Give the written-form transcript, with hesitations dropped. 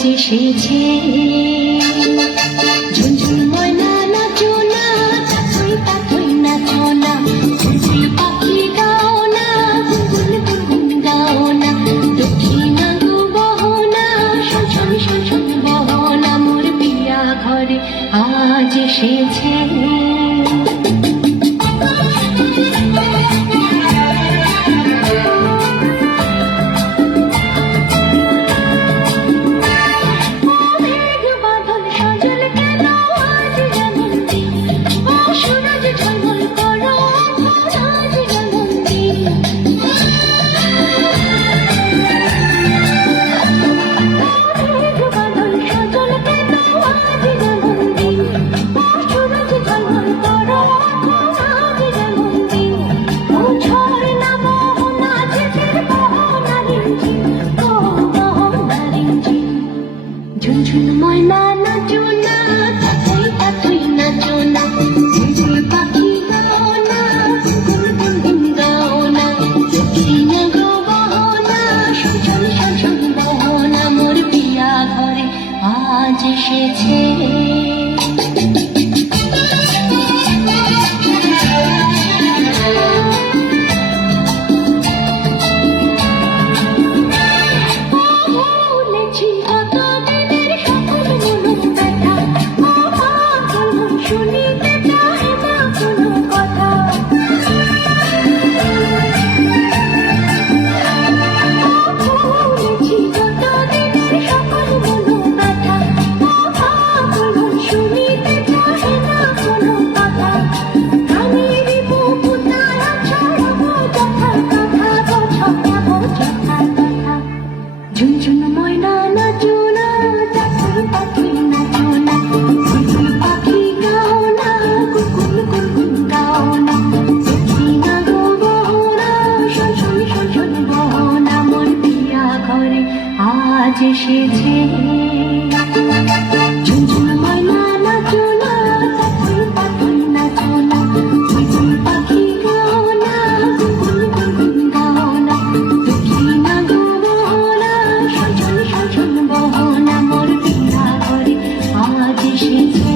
আজ এসেছে। ঝুনঝুন ময়না নাচো না, তাথই তাথই নাচো না, ঝুনঝুন পাখি গাও না, গুনগুন গুনগুন গাও না, দক্ষিণা গো বহো না, শোন শোন শোন বহো না, মোর পিয়া ঘরে আজ এসেছে। ঝুনঝুন ময়না নাচো না, তাথই তাথই নাচো না, ঝুনঝুন পাখি গাও না, গুনগুন গুনগুন গাও না, দক্ষিণা গো বহো না, শোন শোন শোন বহো না, মোর পিয়া ঘরে আজ এসেছে। ঝুনঝুন ময়না নাচো না, তাথই তাথই নাচো না, ঝুনঝুন পাখি গাও না, গুনগুন গুনগুন গাও না, দক্ষিণা গো বহো না, শোন শোন শোন শোন বহো না, মোর পিয়া ঘরে আজ এসেছে। ঝুনঝুন ময়না নাচো না, তাথই তাথই নাচো না, ঝুনঝুন পাখি গাও না, গুনগুন গুনগুন গাও না, দক্ষিণা গো বহো না, শোন শোন শোন বহো না, মোর পিয়া ঘরে আজ এসেছে।